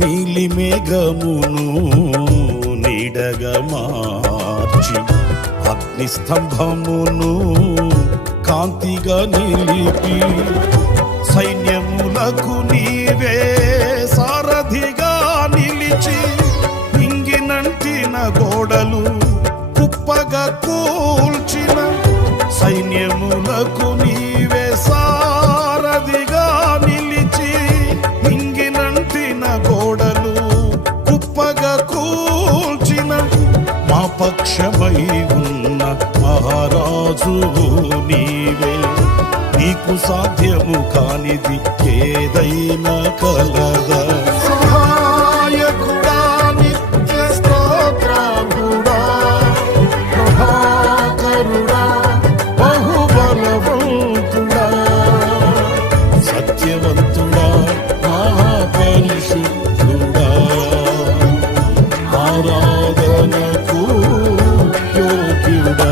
నీలి మేఘమును నీడగా మార్చి అగ్ని స్తంభమును కాంతిగా నిలిపి సైన్యములకు నీవే సారథిగా నిలిచి ఇంగినంటిన గోడలు కుప్పగా కూల్చిన సైన్యములకు నీవే సారథిగా నిలిచి ఇంగినంటిన గోడలు కుప్పగా కూల్చిన మా పక్షమై ఉన్న మహారాజువు నీవే. నీకు సాధ్యము కానిది ఏదైనా కలదా? సహాయకుడా, నిత్య స్తోత్రముడా, ప్రభాకరుడా, బహుబలవంతుడా, సత్యవంతుడా, మహాపరిశుద్ధుడా, ఆరాధనకు యోగ్యుడా.